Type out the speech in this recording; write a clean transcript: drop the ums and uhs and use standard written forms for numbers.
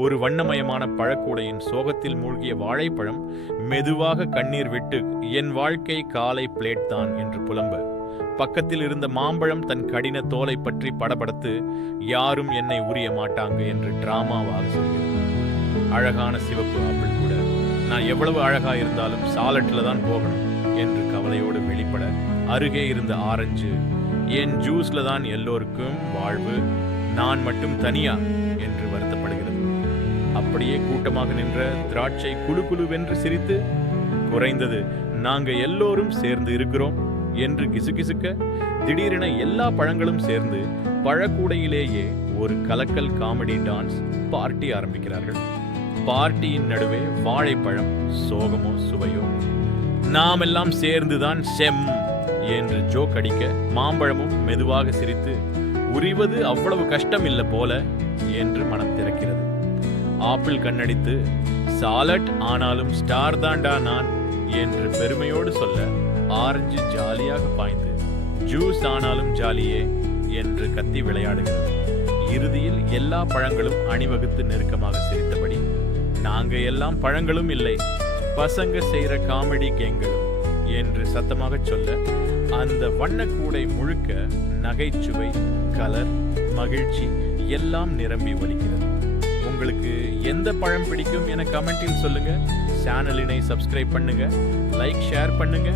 ஒரு வண்ணமயமான பழக்கூடையின் சோகத்தில் மூழ்கிய வாழைப்பழம் மெதுவாக கண்ணீர் விட்டு என் வாழ்க்கை காலை பிளேட் தான் என்று புலம்ப, பக்கத்தில் இருந்த மாம்பழம் தன் கடின தோலை பற்றி படபடத்து யாரும் என்னை உரிய மாட்டாங்க என்று டிராமாவாக சொல்கிறது. அழகான சிவப்பு ஆப்பிள் கூட நான் எவ்வளவு அழகா இருந்தாலும் சாலட்ல தான் போகணும் என்று கவலையோடு வெளிப்பட, அருகே இருந்த ஆரஞ்சு என் ஜூஸ்ல தான் எல்லோருக்கும் வாழ்வு, நான் மட்டும் தனியா என்று வருத்தப்படுகிறது. அப்படியே கூட்டமாக நின்ற திராட்சை குழு குழுவென்று சிரித்து, குறைந்தது நாங்க எல்லோரும் சேர்ந்து இருக்கிறோம் என்று கிசுகிசுக்க, திடீரென எல்லா பழங்களும் சேர்ந்து பழக்கூடையிலேயே ஒரு கலக்கல் காமெடி டான்ஸ் பார்ட்டி ஆரம்பிக்கிறார்கள். பார்ட்டியின் நடுவே வாழைப்பழம் சோகமோ சுவையோ, நாம் எல்லாம் சேர்ந்துதான் செம் என்று ஜோக் அடிக்க, மாம்பழமும் மெதுவாக சிரித்து, உரிவது அவ்வளவு கஷ்டம் இல்ல போல என்று மனம் திறக்கிறது. ஆப்பிள் கண்ணடித்து, சாலட் ஆனாலும் ஸ்டார் தாண்டா நான் என்று பெருமையோடு சொல்ல, ஆரஞ்சு ஜாலியாக பாய்ந்து, ஜூஸ் ஆனாலும் ஜாலியே என்று கத்தி விளையாடுகிறது. இறுதியில் எல்லா பழங்களும் அணிவகுத்து நெருக்கமாக சிரித்தபடி, நாங்க எல்லாம் பழங்களும் இல்லை, பசங்க செய்யற காமெடி கேங்களும் என்று சத்தமாக சொல்ல, அந்த வண்ணக்கூடை முழுக்க நகைச்சுவை, கலர், மகிழ்ச்சி எல்லாம் நிரம்பி ஒலிக்கிறது. உங்களுக்கு எந்த பழம் பிடிக்கும் என கமெண்டில் சொல்லுங்க. சேனலினை சப்ஸ்கிரைப் பண்ணுங்க, லைக் ஷேர் பண்ணுங்க.